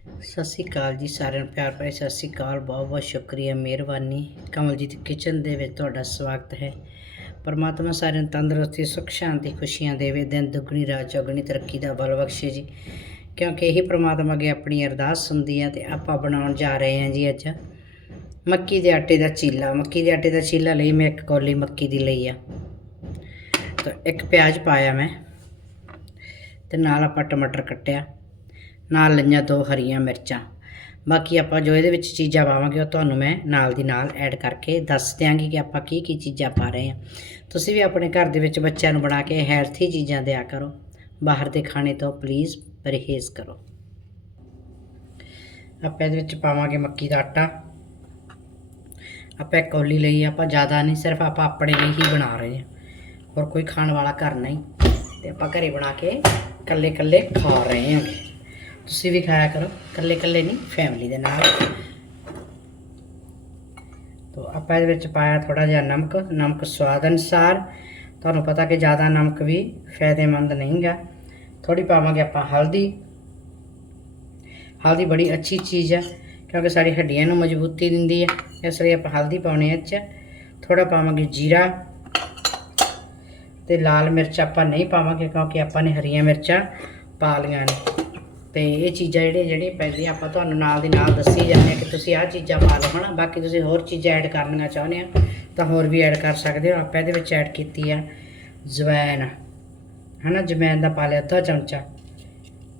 ਸਤਿ ਸ਼੍ਰੀ ਅਕਾਲ ਜੀ ਸਾਰਿਆਂ ਨੂੰ, ਪਿਆਰ ਭਰੀ ਸਤਿ ਸ਼੍ਰੀ ਅਕਾਲ, ਬਹੁਤ ਬਹੁਤ ਸ਼ੁਕਰੀਆ, ਮਿਹਰਬਾਨੀ। ਕਮਲਜੀਤ ਕਿਚਨ ਦੇ ਵਿੱਚ ਤੁਹਾਡਾ ਸਵਾਗਤ ਹੈ। ਪਰਮਾਤਮਾ ਸਾਰਿਆਂ ਨੂੰ ਤੰਦਰੁਸਤੀ, ਸੁਖ, ਸ਼ਾਂਤੀ, ਖੁਸ਼ੀਆਂ ਦੇਵੇ। ਦਿਨ ਦੁੱਗਣੀ, ਰਾਤ ਚੌਗਣੀ, ਤਰੱਕੀ ਦਾ ਬਲ ਬਖਸ਼ੇ ਜੀ। ਕਿਉਂਕਿ ਇਹੀ ਪਰਮਾਤਮਾ ਅੱਗੇ ਆਪਣੀ ਅਰਦਾਸ ਹੁੰਦੀ ਹੈ ਤੇ ਆਪਾਂ ਬਣਾਉਣ ਜਾ ਰਹੇ ਹਾਂ ਜੀ ਅੱਜ। ਮੱਕੀ ਦੇ ਆਟੇ ਦਾ ਚੀਲਾ। ਮੱਕੀ ਦੇ ਆਟੇ ਦਾ ਚੀਲਾ ਲਈ ਮੈਂ ਇੱਕ ਕੌਲੀ ਮੱਕੀ ਦੀ ਲਈ ਆ। ਤਾਂ ਇੱਕ ਪਿਆਜ਼ ਪਾਇਆ ਮੈਂ ਤੇ ਨਾਲ ਆਪਾਂ ਟਮਾਟਰ ਕੱਟਿਆ। ਨਾਲ ਲਈਆਂ ਦੋ ਹਰੀਆਂ ਮਿਰਚਾਂ। ਬਾਕੀ ਆਪਾਂ ਜੋ ਇਹਦੇ ਵਿੱਚ ਚੀਜ਼ਾਂ ਪਾਵਾਂਗੇ, ਉਹ ਤੁਹਾਨੂੰ ਮੈਂ ਨਾਲ ਦੀ ਨਾਲ ਐਡ ਕਰਕੇ ਦੱਸ ਦਿਆਂਗੀ ਕਿ ਆਪਾਂ ਕੀ ਕੀ ਚੀਜ਼ਾਂ ਪਾ ਰਹੇ ਹਾਂ। ਤੁਸੀਂ ਵੀ ਆਪਣੇ ਘਰ ਦੇ ਵਿੱਚ ਬੱਚਿਆਂ ਨੂੰ ਬਣਾ ਕੇ ਹੈਲਥੀ ਚੀਜ਼ਾਂ ਦਿਆ ਕਰੋ। ਬਾਹਰ ਦੇ ਖਾਣੇ ਤੋਂ ਪਲੀਜ਼ ਪਰਹੇਜ਼ ਕਰੋ। ਆਪਾਂ ਇਹਦੇ ਵਿੱਚ ਪਾਵਾਂਗੇ ਮੱਕੀ ਦਾ ਆਟਾ। ਆਪਾਂ ਕੌਲੀ ਲਈ ਆਪਾਂ ਜ਼ਿਆਦਾ ਨਹੀਂ, ਸਿਰਫ ਆਪਾਂ ਆਪਣੇ ਲਈ ਹੀ ਬਣਾ ਰਹੇ ਹਾਂ। ਹੋਰ ਕੋਈ ਖਾਣ ਵਾਲਾ ਘਰ ਨਹੀਂ। ਤੇ ਆਪਾਂ ਘਰੇ ਬਣਾ ਕੇ ਕੱਲੇ ਕੱਲੇ ਖਾ ਰਹੇ ਹਾਂ ਤੁਸੀਂ ਵੀ ਖਾਇਆ ਕਰੋ, ਇਕੱਲੇ ਇਕੱਲੇ ਨਹੀਂ ਫੈਮਿਲੀ ਦੇ ਨਾਲ। ਤੋ ਆਪਾਂ ਇਹਦੇ ਵਿੱਚ ਪਾਇਆ ਥੋੜਾ ਜਿਹਾ ਨਮਕ ਨਮਕ ਸਵਾਦ ਅਨੁਸਾਰ। ਤੁਹਾਨੂੰ ਪਤਾ ਕਿ ਜ਼ਿਆਦਾ ਨਮਕ ਵੀ ਫਾਇਦੇਮੰਦ ਨਹੀਂਗਾ। ਥੋੜੀ ਪਾਵਾਂਗੇ ਆਪਾਂ ਹਲਦੀ। ਹਲਦੀ ਬੜੀ ਅੱਛੀ ਚੀਜ਼ ਹੈ ਕਿਉਂਕਿ ਸਾਡੀ ਹੱਡੀਆਂ ਨੂੰ ਮਜ਼ਬੂਤੀ ਦਿੰਦੀ ਹੈ ਇਸ ਲਈ ਆਪਾਂ ਹਲਦੀ ਪਾਉਣੀ ਹੈ ਇਹ 'ਚ ਥੋੜਾ ਪਾਵਾਂਗੇ ਜੀਰਾ। ਤੇ ਲਾਲ ਮਿਰਚ ਆਪਾਂ ਨਹੀਂ ਪਾਵਾਂਗੇ, ਕਿਉਂਕਿ ਆਪਾਂ ਨੇ ਹਰੀਆਂ ਮਿਰਚਾਂ ਪਾ ਲਈਆਂ ਨੇ। ਤੇ ਇਹ ਚੀਜ਼ਾਂ ਜਿਹੜੀਆਂ ਜਿਹੜੀਆਂ ਪੈਂਦੀਆਂ, ਆਪਾਂ ਤੁਹਾਨੂੰ ਨਾਲ ਦੀ ਨਾਲ ਦੱਸੀ ਜਾਂਦੇ ਆ ਕਿ ਤੁਸੀਂ ਆਹ ਚੀਜ਼ਾਂ ਪਾ ਲਓ ਹਨਾ। ਬਾਕੀ ਤੁਸੀਂ ਹੋਰ ਚੀਜ਼ਾਂ ਐਡ ਕਰਨੀਆਂ ਚਾਹੁੰਦੇ ਆ ਤਾਂ ਹੋਰ ਵੀ ਐਡ ਕਰ ਸਕਦੇ ਹੋ। ਆਪਾਂ ਇਹਦੇ ਵਿੱਚ ਐਡ ਕੀਤੀ ਆ ਜਵੈਨ ਹਨਾ ਜਵੈਨ ਦਾ ਪਾ ਲਿਆ ਅੱਧਾ ਚਮਚਾ।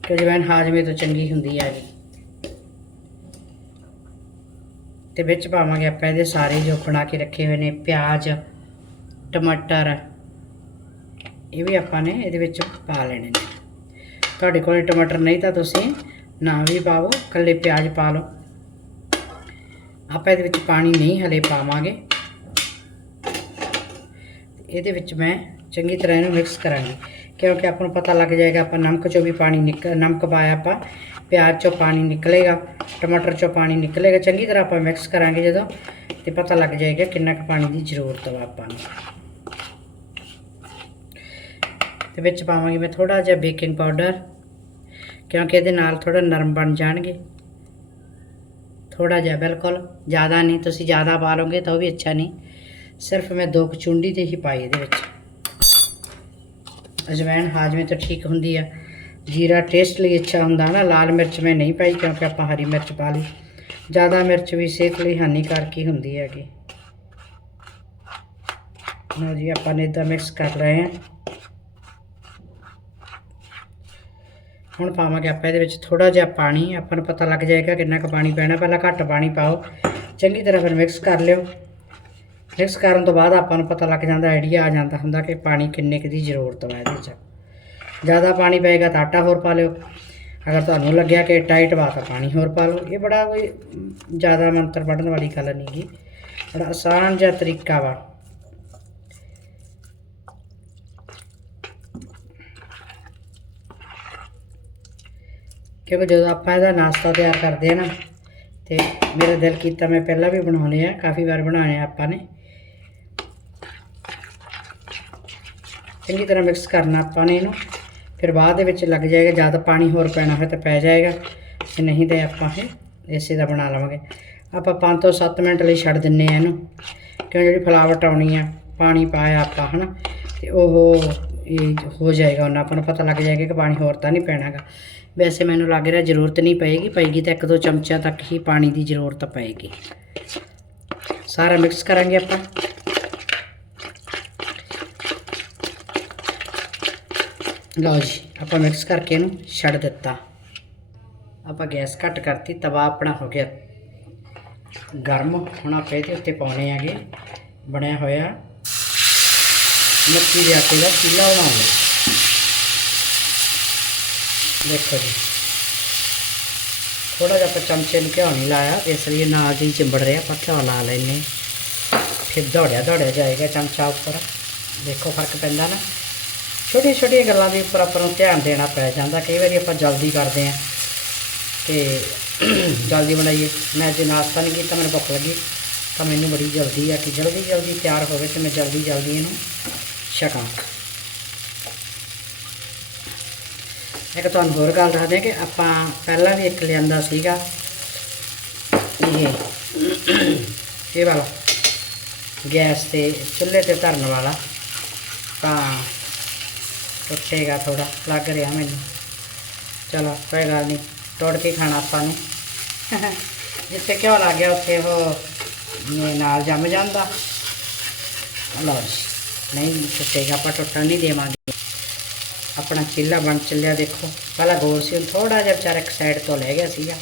ਕਿ ਜਵੈਨ ਹਾਜ਼ਮੇ ਤੋਂ ਚੰਗੀ ਹੁੰਦੀ ਆ ਜੀ। ਤੇ ਵਿੱਚ ਪਾਵਾਂਗੇ ਆਪਾਂ ਇਹਦੇ ਸਾਰੇ ਜੋ ਬਣਾ ਕੇ ਰੱਖੇ ਹੋਏ ਨੇ, ਪਿਆਜ਼, ਟਮਾਟਰ। ਇਹ ਵੀ ਆਪਾਂ ਨੇ ਇਹਦੇ ਵਿੱਚ ਪਾ ਲੈਣੇ ਨੇ। ਤੁਹਾਡੇ ਕੋਲ ਟਮਾਟਰ ਨਹੀਂ ਤਾਂ ਤੁਸੀਂ ਨਾ ਵੀ ਪਾਵੋ ਕੱਲੇ ਪਿਆਜ਼ ਪਾ ਲਓ। ਆਪਾਂ ਇਹਦੇ ਵਿੱਚ ਪਾਣੀ ਨਹੀਂ ਹਲੇ ਪਾਵਾਂਗੇ। ਇਹਦੇ ਵਿੱਚ ਮੈਂ ਚੰਗੀ ਤਰ੍ਹਾਂ ਇਹਨੂੰ ਮਿਕਸ ਕਰਾਂਗੀ। ਕਿਉਂਕਿ ਆਪਾਂ ਨੂੰ ਪਤਾ ਲੱਗ ਜਾਏਗਾ, ਆਪਾਂ ਨਮਕ ਚੋਂ ਵੀ ਪਾਣੀ ਨਿਕ, ਨਮਕ ਪਾਇਆ ਆਪਾਂ, ਪਿਆਜ਼ ਚੋਂ ਪਾਣੀ ਨਿਕਲੇਗਾ, ਟਮਾਟਰ ਚੋਂ ਪਾਣੀ ਨਿਕਲੇਗਾ। ਚੰਗੀ ਤਰ੍ਹਾਂ ਆਪਾਂ ਮਿਕਸ ਕਰਾਂਗੇ ਜਦੋਂ, ਤੇ ਪਤਾ ਲੱਗ ਜਾਏਗਾ ਕਿੰਨਾ ਕੁ ਪਾਣੀ ਦੀ ਜ਼ਰੂਰਤ ਵਾ ਆਪਾਂ ਨੂੰ। ਤੇ ਵਿੱਚ ਪਾਵਾਂਗੀ ਮੈਂ ਥੋੜਾ ਜਿਹਾ ਬੇਕਿੰਗ ਪਾਊਡਰ ਕਿਉਂਕਿ ਇਹਦੇ ਨਾਲ ਥੋੜਾ ਨਰਮ ਬਣ ਜਾਣਗੇ। ਥੋੜਾ ਜਿਹਾ ਬਿਲਕੁਲ, ਜ਼ਿਆਦਾ ਨਹੀਂ, ਤੁਸੀਂ ਜ਼ਿਆਦਾ ਪਾ ਲਓਗੇ ਤਾਂ ਉਹ ਵੀ ਅੱਛਾ ਨਹੀਂ। ਸਿਰਫ ਮੈਂ ਦੋ ਕਚੁੰਡੀ ਤੇ ਹੀ ਪਾਈ ਇਹਦੇ ਵਿੱਚ। ਅਜਵਾਇਣ ਹਾਜ਼ਮੇ ਤਾਂ ਠੀਕ ਹੁੰਦੀ ਆ। ਜੀਰਾ ਟੇਸਟ ਲਈ ਅੱਛਾ ਹੁੰਦਾ ਨਾ, ਲਾਲ ਮਿਰਚ ਮੈਂ ਨਹੀਂ ਪਾਈ ਕਿਉਂਕਿ ਆਪਾਂ ਹਰੀ ਮਿਰਚ ਪਾ ਲਈ। ਜ਼ਿਆਦਾ ਮਿਰਚ ਵੀ ਸਿਹਤ ਲਈ ਹਾਨੀਕਾਰਕ ਹੀ ਹੁੰਦੀ ਹੈਗੀ। ਲਓ ਜੀ, ਆਪਾਂ ਨੇ ਇਦਾਂ ਮਿਕਸ ਕਰ ਰਹੇ ਹਾਂ ਹੁਣ ਪਾਵਾਂਗੇ ਆਪਾਂ ਇਹਦੇ ਵਿੱਚ ਥੋੜਾ ਜਿਹਾ ਪਾਣੀ, ਆਪਾਂ ਨੂੰ ਪਤਾ ਲੱਗ ਜਾਏਗਾ ਕਿੰਨਾ ਕੁ ਪਾਣੀ ਪੈਣਾ। ਪਹਿਲਾਂ ਘੱਟ ਪਾਣੀ ਪਾਓ। ਚੰਗੀ ਤਰ੍ਹਾਂ ਫਿਰ ਮਿਕਸ ਕਰ ਲਿਓ। ਮਿਕਸ ਕਰਨ ਤੋਂ ਬਾਅਦ ਆਪਾਂ ਨੂੰ ਪਤਾ ਲੱਗ ਜਾਂਦਾ ਆਈਡੀਆ ਆ ਜਾਂਦਾ ਹੁੰਦਾ ਕਿ ਪਾਣੀ ਕਿੰਨੇ ਕੁ ਦੀ ਜ਼ਰੂਰਤ ਹੈ ਇਹਦੇ ਵਿੱਚ। ਜ਼ਿਆਦਾ ਪਾਣੀ ਪਏਗਾ ਤਾਂ ਆਟਾ ਹੋਰ ਪਾ ਲਿਓ। ਅਗਰ ਤੁਹਾਨੂੰ ਲੱਗਿਆ ਕਿ ਟਾਈਟ ਵਾ ਤਾਂ ਪਾਣੀ ਹੋਰ ਪਾ ਲਓ। ਇਹ ਬੜਾ ਕੋਈ ਜ਼ਿਆਦਾ ਮੰਤਰ ਪੜਨ ਵਾਲੀ ਗੱਲ ਨਹੀਂ ਗੀ ਬੜਾ ਆਸਾਨ ਜਿਹਾ ਤਰੀਕਾ ਵਾ। ਕਿਉਂਕਿ ਜਦੋਂ ਆਪਾਂ ਇਹਦਾ ਨਾਸ਼ਤਾ ਤਿਆਰ ਕਰਦੇ ਆ ਨਾ, ਤੇ ਮੇਰਾ ਦਿਲ ਕੀਤਾ ਮੈਂ ਪਹਿਲਾਂ ਵੀ ਬਣਾਉਣੇ ਆ, ਕਾਫੀ ਵਾਰ ਬਣਾਏ ਆ ਆਪਾਂ ਨੇ। ਚੰਗੀ ਤਰ੍ਹਾਂ ਮਿਕਸ ਕਰਨਾ ਆਪਾਂ ਨੇ ਇਹਨੂੰ, ਫਿਰ ਬਾਅਦ ਦੇ ਵਿੱਚ ਲੱਗ ਜਾਏਗਾ ਜਦ ਪਾਣੀ ਹੋਰ ਪੈਣਾ ਹੋਵੇ ਤਾਂ ਪੈ ਜਾਏਗਾ ਤੇ ਨਹੀਂ ਤਾਂ ਆਪਾਂ ਇਹ ਇਸੇ ਦਾ ਬਣਾ ਲਵਾਂਗੇ। ਆਪਾਂ 5 ਤੋਂ 7 ਮਿੰਟ ਲਈ ਛੱਡ ਦਿੰਨੇ ਆ ਇਹਨੂੰ, ਕਿਉਂ ਜਿਹੜੀ ਫਲਾਵਟ ਆਉਣੀ ਆ, ਪਾਣੀ ਪਾਇਆ ਆਪਾਂ, ਹਨਾ, ਤੇ ਉਹ ਇਹ ਹੋ ਜਾਏਗਾ, ਉਹਨਾਂ ਆਪਾਂ ਨੂੰ ਪਤਾ ਲੱਗ ਜਾਏਗਾ ਕਿ ਪਾਣੀ ਹੋਰ ਤਾਂ ਨਹੀਂ ਪੈਣਾਗਾ। ਵੈਸੇ ਮੈਨੂੰ ਲੱਗ ਰਿਹਾ ਜ਼ਰੂਰਤ ਨਹੀਂ ਪਏਗੀ ਪਏਗੀ ਤਾਂ ਇੱਕ ਦੋ ਚਮਚਾ ਤੱਕ ਹੀ ਪਾਣੀ ਦੀ ਜ਼ਰੂਰਤ ਪਏਗੀ। ਸਾਰਾ ਮਿਕਸ ਕਰਾਂਗੇ ਆਪਾਂ। ਲਓ ਜੀ, ਆਪਾਂ ਮਿਕਸ ਕਰਕੇ ਇਹਨੂੰ ਛੱਡ ਦਿੱਤਾ। ਆਪਾਂ ਗੈਸ ਘੱਟ ਕਰਤੀ, ਤਵਾ ਆਪਣਾ ਹੋ ਗਿਆ ਗਰਮ। ਹੁਣ ਆਪਾਂ ਇਹਦੇ ਉੱਤੇ ਪਾਉਣੇ ਆਗੇ ਬਣਿਆ ਹੋਇਆ ਮੱਕੀ ਦੇ ਆਟੇ ਦਾ ਚੀਲਾ ਬਣਾਉਂਦੇ ਦੇਖੋ ਜੀ। ਥੋੜਾ ਜਿਹਾ ਆਪਾਂ ਚਮਚੇ ਨੂੰ ਘਿਓ ਨਹੀਂ ਲਾਇਆ, ਇਸ ਲਈ ਨਾਲ ਦੀ ਚਿੰਬੜ ਰਿਹਾ, ਆਪਾਂ ਘਿਓ ਲਾ ਲੈਨੇ ਫਿਰ ਦੌੜਿਆ ਦੌੜਿਆ ਜਾਏਗਾ ਚਮਚਾ ਉੱਪਰ। ਦੇਖੋ ਫ਼ਰਕ ਪੈਂਦਾ ਨਾ। ਛੋਟੀਆਂ ਛੋਟੀਆਂ ਗੱਲਾਂ ਦੇ ਉੱਪਰ ਆਪਾਂ ਨੂੰ ਧਿਆਨ ਦੇਣਾ ਪੈ ਜਾਂਦਾ। ਕਈ ਵਾਰੀ ਆਪਾਂ ਜਲਦੀ ਕਰਦੇ ਆ ਤੇ ਜਲਦੀ ਬਣਾਈਏ। ਮੈਂ ਜੇ ਨਾਸ਼ਤਾ ਨਹੀਂ ਕੀਤਾ, ਮੈਨੂੰ ਭੁੱਖ ਲੱਗੀ। ਤਾਂ ਮੈਨੂੰ ਬੜੀ ਜਲਦੀ ਆ ਕਿ ਜਲਦੀ ਜਲਦੀ ਤਿਆਰ ਹੋਵੇ ਤੇ ਮੈਂ ਜਲਦੀ ਜਲਦੀ ਇਹਨੂੰ ਛਕਾਂ। ਇੱਕ ਤੁਹਾਨੂੰ ਹੋਰ ਗੱਲ ਦੱਸਦੇ ਹਾਂ ਕਿ ਆਪਾਂ ਪਹਿਲਾਂ ਵੀ ਇੱਕ ਲਿਆਂਦਾ ਸੀਗਾ। ਇਹ ਇਹ ਵਾਲਾ, ਗੈਸ ਤੇ ਚੁੱਲ੍ਹੇ ਤੇ ਧਰਨ ਵਾਲਾ। ਤਾਂ ਟੁੱਟੇਗਾ ਥੋੜਾ ਲੱਗ ਰਿਹਾ ਮੈਨੂੰ। ਚਲੋ, ਕੋਈ ਗੱਲ ਨਹੀਂ ਤੋੜ ਕੇ ਖਾਣਾ ਆਪਾਂ ਨੂੰ। ਜਿੱਥੇ ਘਿਓ ਲੱਗ ਗਿਆ, ਉੱਥੇ ਉਹ ਨਾਲ ਜੰਮ ਜਾਂਦਾ। ਲਓ ਨਹੀਂ ਟੁੱਟੇਗਾ ਆਪਾਂ ਟੁੱਟਣ ਨਹੀਂ ਦੇਵਾਂਗੇ। ਆਪਣਾ ਚੀਲਾ ਬਣ ਚੱਲਿਆ, ਦੇਖੋ। ਪਹਿਲਾਂ ਗੋਲ ਸੀ, ਹੁਣ ਥੋੜਾ ਜਿਹਾ ਵਿਚਾਰਾ ਇੱਕ ਸਾਈਡ ਤੋਂ ਲੈ ਗਿਆ ਸੀਗਾ।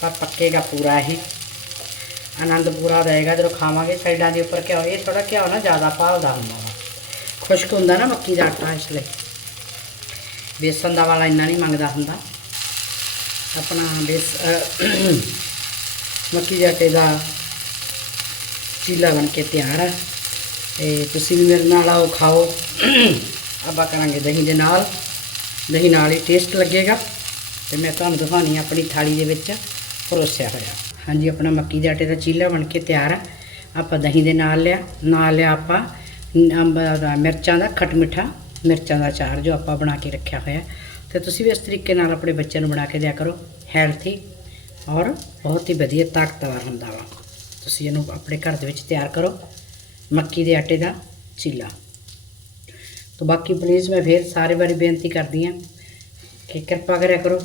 ਪਰ ਪੱਕੇਗਾ ਪੂਰਾ ਇਹ। ਆਨੰਦ ਪੂਰਾ ਰਹੇਗਾ ਜਦੋਂ ਖਾਵਾਂਗੇ ਸਾਈਡਾਂ ਦੇ ਉੱਪਰ ਘਿਓ, ਇਹ ਥੋੜਾ ਘਿਓ ਨਾ ਜ਼ਿਆਦਾ ਭਾਲਦਾ ਹੁੰਦਾ ਵਾ। ਖੁਸ਼ਕ ਹੁੰਦਾ ਨਾ ਮੱਕੀ ਦਾ ਆਟਾ ਇਸ ਲਈ। ਬੇਸਨ ਦਾ ਵਾਲਾ ਇੰਨਾ ਨਹੀਂ ਮੰਗਦਾ ਹੁੰਦਾ। ਆਪਣਾ ਬੇਸ ਮੱਕੀ ਦੇ ਆਟੇ ਦਾ ਚੀਲਾ ਬਣ ਕੇ ਤਿਆਰ ਹੈ ਤੇ ਤੁਸੀਂ ਵੀ ਮੇਰੇ ਨਾਲ ਆਓ, ਖਾਓ। ਆਪਾਂ ਕਰਾਂਗੇ ਦਹੀਂ ਦੇ ਨਾਲ। ਦਹੀਂ ਨਾਲ ਹੀ ਟੇਸਟ ਲੱਗੇਗਾ ਤੇ ਮੈਂ ਤੁਹਾਨੂੰ ਦਿਖਾਉਣੀ ਆ ਆਪਣੀ ਥਾਲੀ ਦੇ ਵਿੱਚ ਪਰੋਸਿਆ ਹੋਇਆ। ਹਾਂਜੀ, ਆਪਣਾ ਮੱਕੀ ਦੇ ਆਟੇ ਦਾ ਚੀਲਾ ਬਣ ਕੇ ਤਿਆਰ ਹੈ ਆਪਾਂ ਦਹੀਂ ਦੇ ਨਾਲ ਲਿਆ। ਨਾਲ ਲਿਆ ਆਪਾਂ ਅੰਬ ਦਾ ਮਿਰਚਾਂ ਦਾ ਖੱਟ ਮਿੱਠਾ, ਮਿਰਚਾਂ ਦਾ ਚਾਰ ਜੋ ਆਪਾਂ ਬਣਾ ਕੇ ਰੱਖਿਆ ਹੋਇਆ। ਤੇ ਤੁਸੀਂ ਵੀ ਇਸ ਤਰੀਕੇ ਨਾਲ ਆਪਣੇ ਬੱਚਿਆਂ ਨੂੰ ਬਣਾ ਕੇ ਦਿਆ ਕਰੋ ਹੈਲਥੀ ਔਰ ਬਹੁਤ ਹੀ ਵਧੀਆ ਤਾਕਤਵਰ ਹੁੰਦਾ ਵਾ। ਤੁਸੀਂ ਇਹਨੂੰ ਆਪਣੇ ਘਰ ਦੇ ਵਿੱਚ ਤਿਆਰ ਕਰੋ, ਮੱਕੀ ਦੇ ਆਟੇ ਦਾ ਚੀਲਾ। ਤਾਂ ਬਾਕੀ ਪਲੀਜ਼ ਮੈਂ ਫੇਰ ਸਾਰੇ ਵਾਰੀ ਬੇਨਤੀ ਕਰਦੀ ਹਾਂ ਕਿ ਕਿਰਪਾ ਕਰਿਆ ਕਰੋ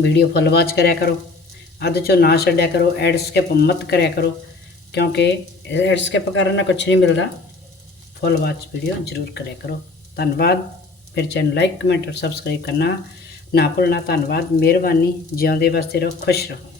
ਵੀਡੀਓ ਫੁੱਲ ਵਾਚ ਕਰਿਆ ਕਰੋ, ਅੱਧ ਚੋਂ ਨਾ ਛੱਡਿਆ ਕਰੋ ਐਡ ਸਕਿਪ ਮਤ ਕਰਿਆ ਕਰੋ, ਕਿਉਂਕਿ ਐਡ ਸਕਿਪ ਕਰਨ ਨਾਲ ਕੁਝ ਨਹੀਂ ਮਿਲਦਾ। ਫੁੱਲ ਵਾਚ ਵੀਡੀਓ ਜ਼ਰੂਰ ਕਰਿਆ ਕਰੋ। ਧੰਨਵਾਦ। ਫਿਰ ਚੈਨਲ ਲਾਈਕ ਕਮੈਂਟ ਔਰ ਸਬਸਕ੍ਰਾਈਬ ਕਰਨਾ ਨਾ ਭੁੱਲਣਾ। ਧੰਨਵਾਦ। ਮਿਹਰਬਾਨੀ। ਜਿਉਂਦੇ ਵਾਸਤੇ ਰਹੋ, ਖੁਸ਼ ਰਹੋ।